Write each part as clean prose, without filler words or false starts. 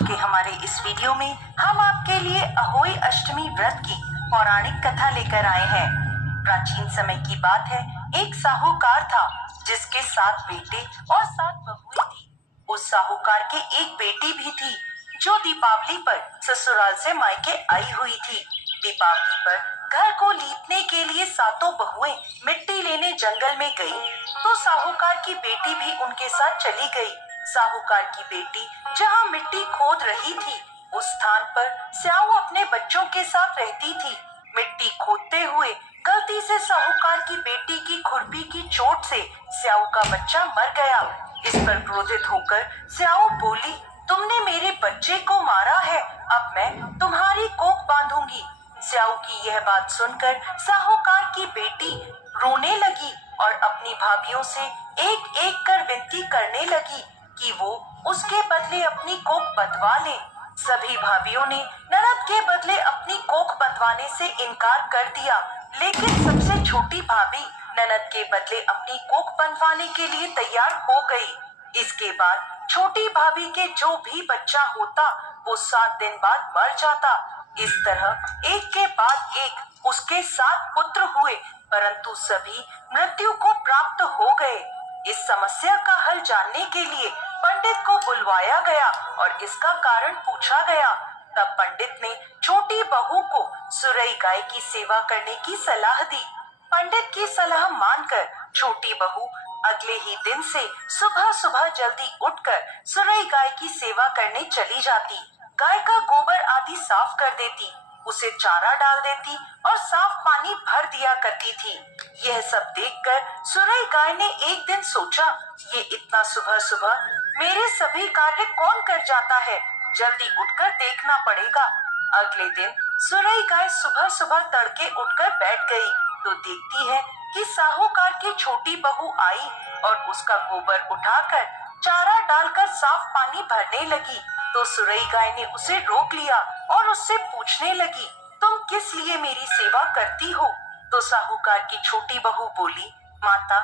के हमारे इस वीडियो में हम आपके लिए अहोई अष्टमी व्रत की पौराणिक कथा लेकर आए हैं। प्राचीन समय की बात है, एक साहूकार था जिसके 7 बेटे और 7 बहुएं थी। उस साहूकार के एक बेटी भी थी जो दीपावली पर ससुराल से मायके आई हुई थी। दीपावली पर घर को लीपने के लिए 7 बहुएं मिट्टी लेने जंगल में गई तो साहूकार की बेटी भी उनके साथ चली गई। साहूकार की बेटी जहाँ मिट्टी खोद रही थी उस स्थान पर स्याऊ अपने बच्चों के साथ रहती थी। मिट्टी खोदते हुए गलती से साहूकार की बेटी की खुरपी की चोट से स्याऊ का बच्चा मर गया। इस पर क्रोधित होकर स्याऊ बोली, तुमने मेरे बच्चे को मारा है, अब मैं तुम्हारी कोख बांधूंगी। स्याऊ की यह बात सुनकर साहूकार की बेटी रोने लगी और अपनी भाभियों से एक एक कर विनती करने लगी कि वो उसके बदले अपनी कोख बंधवा ले। सभी भाभियों ने ननद के बदले अपनी कोख बंधवाने से इनकार कर दिया, लेकिन सबसे छोटी भाभी ननद के बदले अपनी कोख बंधवाने के लिए तैयार हो गई। इसके बाद छोटी भाभी के जो भी बच्चा होता वो 7 दिन बाद मर जाता। इस तरह एक के बाद एक उसके 7 पुत्र हुए, परंतु सभी मृत्यु को प्राप्त हो गए। इस समस्या का हल जानने के लिए पंडित को बुलवाया गया और इसका कारण पूछा गया। तब पंडित ने छोटी बहू को सुरई गाय की सेवा करने की सलाह दी। पंडित की सलाह मानकर छोटी बहू अगले ही दिन से सुबह सुबह जल्दी उठकर सुरई गाय की सेवा करने चली जाती। गाय का गोबर आदि साफ कर देती, उसे चारा डाल देती और साफ पानी भर दिया करती थी। यह सब देखकर सुरई गाय ने एक दिन सोचा, ये इतना सुबह सुबह मेरे सभी कार्य कौन कर जाता है, जल्दी उठकर देखना पड़ेगा। अगले दिन सुरई गाय सुबह सुबह तड़के उठकर बैठ गई तो देखती है कि साहूकार की छोटी बहू आई और उसका गोबर उठाकर चारा डालकर साफ पानी भरने लगी। तो सुरई गाय ने उसे रोक लिया और उससे पूछने लगी, तुम किस लिए मेरी सेवा करती हो? तो साहूकार की छोटी बहू बोली, माता,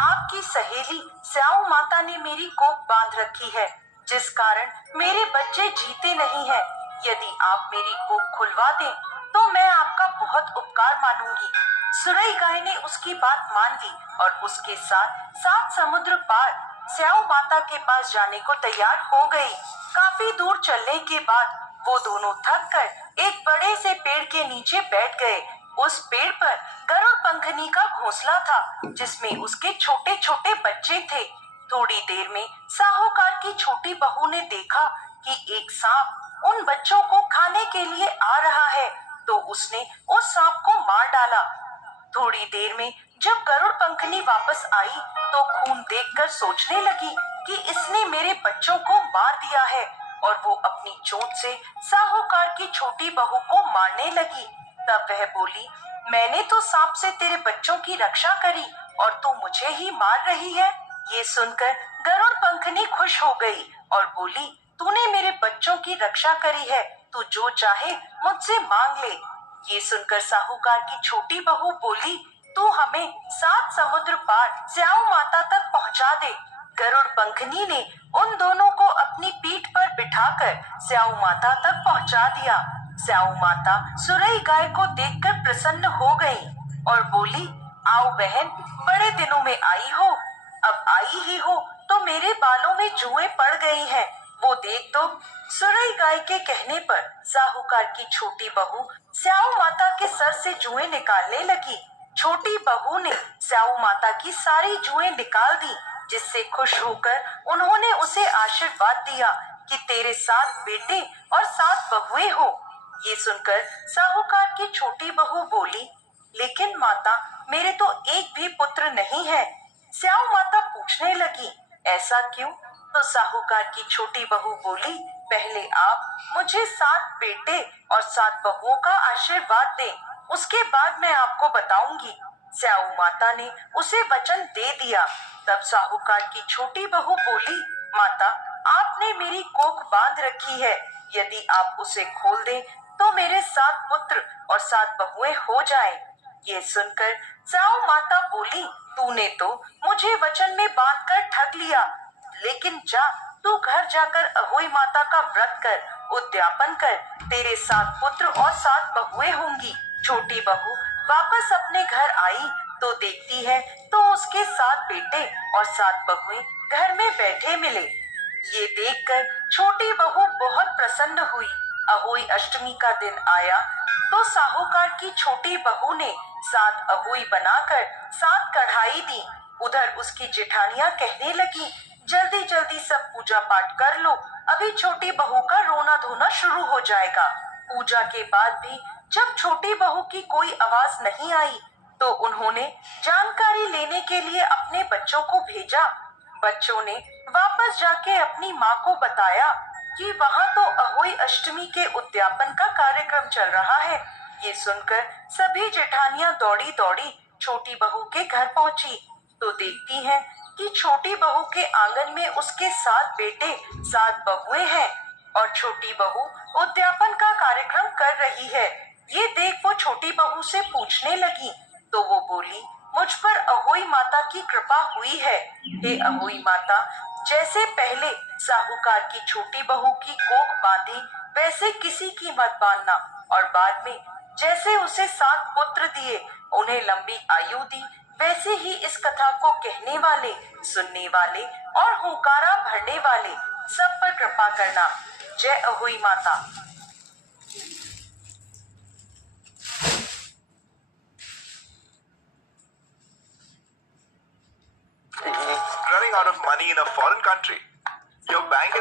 आपकी सहेली स्याऊ माता ने मेरी कोख बांध रखी है, जिस कारण मेरे बच्चे जीते नहीं हैं। यदि आप मेरी कोख खुलवा दें तो मैं आपका बहुत उपकार मानूंगी। सुरई गाय ने उसकी बात मान ली और उसके साथ 7 समुद्र पार स्याऊ माता के पास जाने को तैयार हो गई। काफी दूर चलने के बाद वो दोनों थक कर एक बड़े से पेड़ के नीचे बैठ गए। उस पेड़ पर गरुड़ पंखनी का घोंसला था जिसमें उसके छोटे छोटे बच्चे थे। थोड़ी देर में साहूकार की छोटी बहू ने देखा कि एक सांप उन बच्चों को खाने के लिए आ रहा है, तो उसने उस सांप को मार डाला। थोड़ी देर में जब गरुड़ पंखनी वापस आई तो खून देखकर सोचने लगी कि इसने मेरे बच्चों को मार दिया है, और वो अपनी चोट से साहूकार की छोटी बहू को मारने लगी। तब वह बोली, मैंने तो सांप से तेरे बच्चों की रक्षा करी और तू मुझे ही मार रही है। ये सुनकर गरुड़ पंखनी खुश हो गई और बोली, तूने मेरे बच्चों की रक्षा करी है, तू जो चाहे मुझसे मांग ले। ये सुनकर साहूकार की छोटी बहू बोली, तू हमें 7 समुद्र पार स्याऊ माता तक पहुंचा दे। गरुड़ पंखनी ने उन दोनों को अपनी पीठ पर बिठाकर स्याऊ माता तक पहुंचा दिया। स्याऊ माता सुरई गाय को देखकर प्रसन्न हो गई और बोली, आओ बहन, बड़े दिनों में आई हो। अब आई ही हो तो मेरे बालों में जुएं पड़ गई हैं, वो देख दो। सुरई गाय के कहने पर साहूकार की छोटी बहू स्याऊ माता के सर से जुएं निकालने लगी। छोटी बहू ने स्याऊ माता की सारी जुएं निकाल दी, जिससे खुश होकर उन्होंने उसे आशीर्वाद दिया कि तेरे 7 बेटे और 7 बहुएं हो। ये सुनकर साहूकार की छोटी बहू बोली, लेकिन माता, मेरे तो एक भी पुत्र नहीं है। स्याऊ माता पूछने लगी, ऐसा क्यों? तो साहूकार की छोटी बहू बोली, पहले आप मुझे 7 बेटे और 7 बहुओं का आशीर्वाद दें, उसके बाद मैं आपको बताऊंगी। स्याऊ माता ने उसे वचन दे दिया। तब साहूकार की छोटी बहू बोली, माता, आपने मेरी कोख बांध रखी है, यदि आप उसे खोल दें तो मेरे 7 पुत्र और 7 बहुएं हो जाएं। ये सुनकर स्याऊ माता बोली, तूने तो मुझे वचन में बांधकर ठग लिया, लेकिन जा, तू घर जाकर अहोई माता का व्रत कर, उद्यापन कर, तेरे 7 पुत्र और 7 बहुएं होंगी। छोटी बहू वापस अपने घर आई तो देखती है तो उसके 7 बेटे और 7 बहुएं घर में बैठे मिले। ये देखकर छोटी बहू बहुत प्रसन्न हुई। अहोई अष्टमी का दिन आया तो साहूकार की छोटी बहू ने 7 अहोई बनाकर 7 कढ़ाई दी। उधर उसकी जेठानियां कहने लगी, जल्दी जल्दी सब पूजा पाठ कर लो, अभी छोटी बहू का रोना धोना शुरू हो जाएगा। पूजा के बाद भी जब छोटी बहू की कोई आवाज नहीं आई तो उन्होंने जानकारी लेने के लिए अपने बच्चों को भेजा। बच्चों ने वापस जाके अपनी माँ को बताया कि वहाँ तो अहोई अष्टमी के उद्यापन का कार्यक्रम चल रहा है। ये सुनकर सभी जेठानियां दौड़ी दौड़ी छोटी बहू के घर पहुंची तो देखती हैं कि छोटी बहू के आंगन में उसके 7 बेटे 7 बहुएं हैं और छोटी बहू उद्यापन का कार्यक्रम कर रही है। ये देख वो छोटी बहू से पूछने लगी तो वो बोली, मुझ पर अहोई माता की कृपा हुई है। हे अहोई माता, जैसे पहले साहूकार की छोटी बहू की कोख बांधी वैसे किसी की मत बांधना, और बाद में जैसे उसे 7 पुत्र दिए उन्हें लंबी आयु दी, वैसे ही इस कथा को कहने वाले, सुनने वाले और हुंकारा भरने वाले सब पर कृपा करना। जय Ahoi Mata. Running out of money in a foreign country. Your bank is